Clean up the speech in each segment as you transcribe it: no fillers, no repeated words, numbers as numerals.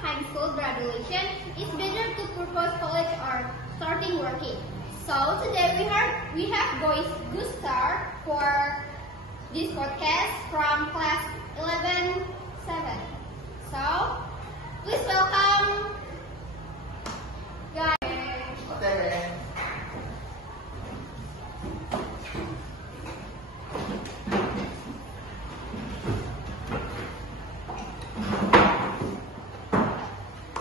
high school graduation, it's better to propose college or starting working. So today we have Boys Gustar for this podcast from class 11-7. So please welcome guys. Okay.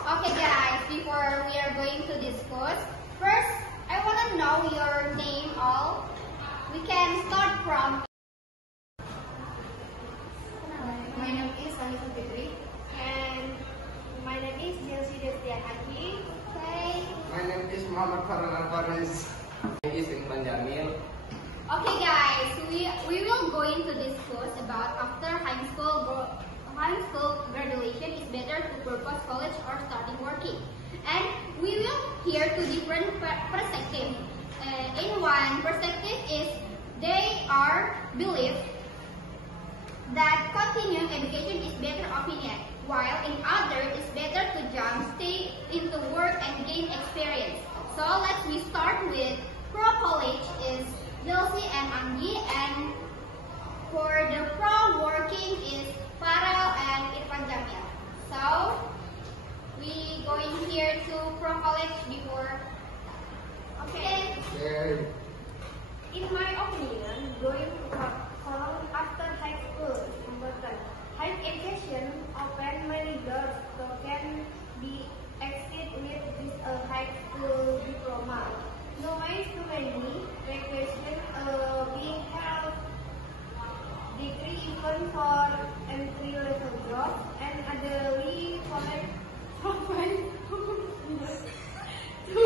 Okay guys, before we are going to discuss, first I want to know your name all. We can start from. My name is Anissa Fitri, and my name is Chelsea Destianaki. Okay. My name is Muhammad Farhan Al-Faris. My name is Iqbal Jamil. Okay guys, we will going to discuss about after high school graduation is better to purpose college or starting working. And we will hear two different perspectives. In one perspective is they are believe that continuing education is better opinion, while in other it's better to jump, stay into work and gain experience. So we start with pro college is Delcy and Anggi, and for the pro working is Farel and Irfan Jamil. So we going here to pro college before. Okay. Okay. In my opinion, going to college after high school is important. Higher education open many doors so can be exceed with this high school diploma. Knowing too many requirements being held degree even for entry level jobs and otherly college provide to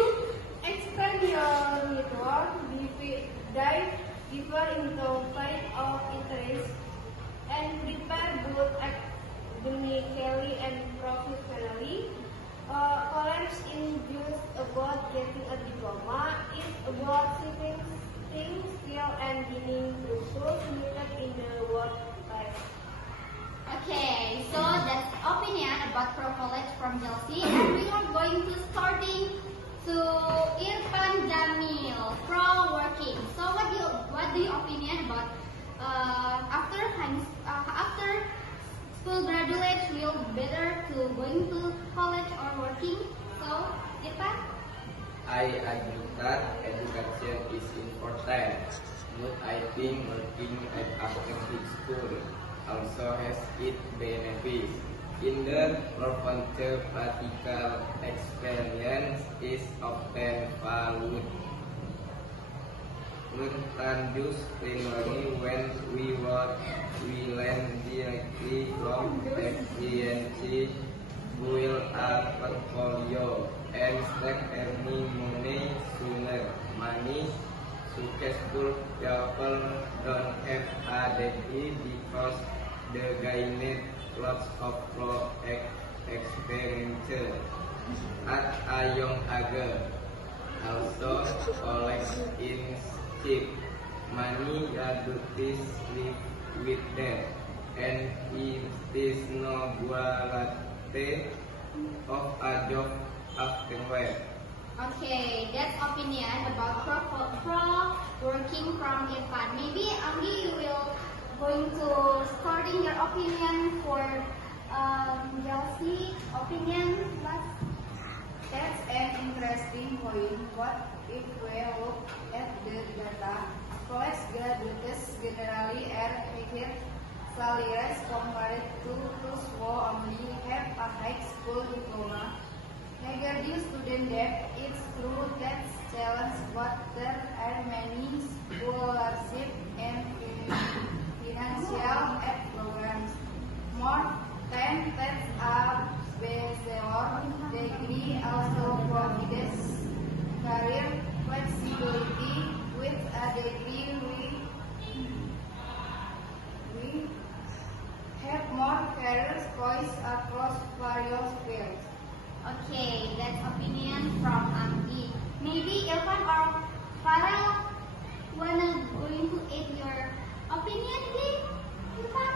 expand your network, dive deeper into field of interest, and prepare both academically and professionally. College isn't just about getting a diploma, it's about seeking skill and gaining the tools needed in the workplace. Okay, so that's opinion about pro college from Chelsea, and we are going to starting to Irfan Jamil pro working. So what do you opinion about after school graduate will better to going to college or working? So Irfan? I agree that education is important, but I think working at after school also has its benefits. In the professional practical experience is often valued. Than just theory when we work, we learn directly from experience, build a portfolio, and stack earning money sooner. Money successful people don't have a degree because they gained lots of pro experience at a young age. Also, college in cheap. Money graduates live with them, and it is no guarantee of a job afterward. Okay, that's opinion about pro working from Irfan. Maybe Anggi, you will going to starting your opinion for Chelsea opinion last. That's an interesting point. What if we look at the data? College graduates generally are higher salaries compared to those who only have a high school diploma. Regarding student debt, it's true that challenge, but there are many scholarships and financial aid programs. More than that, a bachelor degree also provides career flexibility. With a degree, we have more career choice across various fields. Okay, that's opinion from Anggi. Maybe Irfan or Farah wanna going to add your opinion, please? Irfan?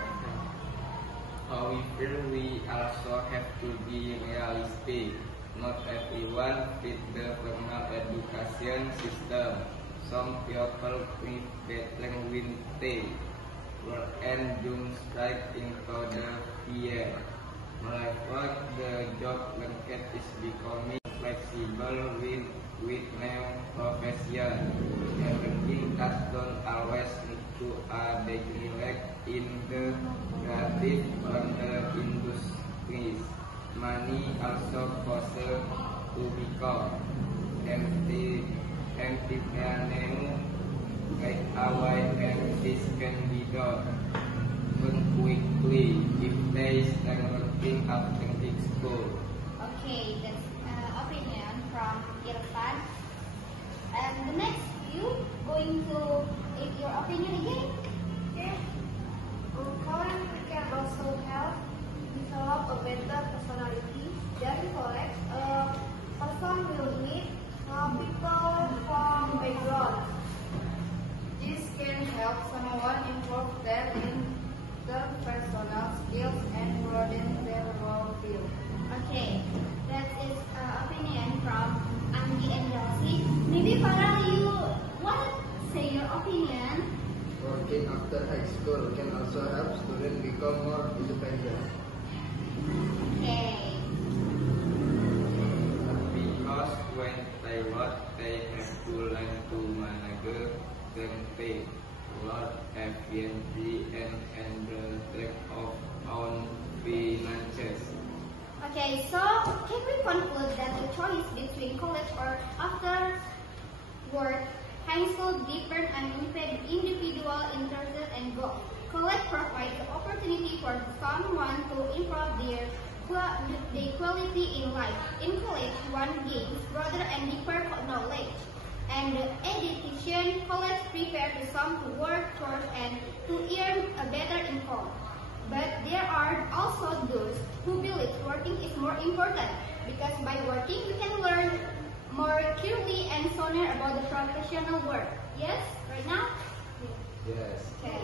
However, we also have to be realistic. Not everyone fits the formal education system. Some people thrive better when they work and don't strike into the fear. Moreover, the job market is becoming flexible with new profession. Everything that don't always need to a degree like in the creative or the industries. Money also causes to become entrepreneur right away, and this can be done quickly if they start working after school. Okay, that's opinion from Irfan. And the next, you going to give your opinion again? Okay. College can also help develop a better personality. During college, a person will meet people from backgrounds. This can help someone improve their interpersonal skills and broaden their worldview. Okay, that is opinion from Andy and Elsie. Maybe Farah, you want to say your opinion? Working after high school can also help students become more independent. Okay. Because when they work, they have to learn to manage themselves, work efficiently, and handle their own finances. Okay, so can we conclude that the choice between college or after work, high school different and individual interests and goals. College provides the opportunity for someone to improve their quality in life. In college, one gains broader and deeper knowledge. And education, college prepares some to work first and to earn a better income. But there are also those who believe working is more important because by working we can learn more clearly and sooner about the professional work. Yes, right now? Yes. Okay.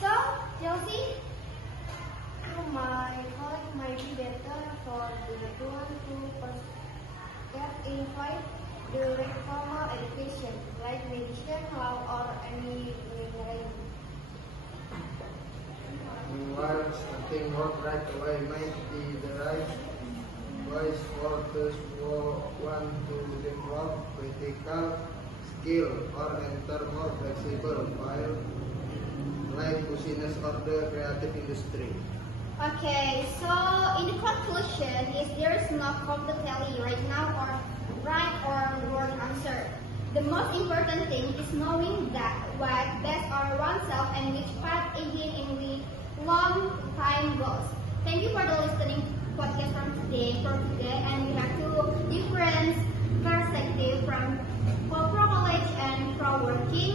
So, Chelsea? My college might be better for the one who get inside the formal education, like medicine, law, or any engineering. Meanwhile, starting work right away might be the right choice for those who want to develop critical skill or enter more flexible field like business or the creative industry. Okay, so in the conclusion is there is no completely right now or right or wrong answer. The most important thing is knowing that what best are oneself and which path again in the long time goals. Thank you for the listening podcast from today. And we have two different perspectives from pro college and pro working.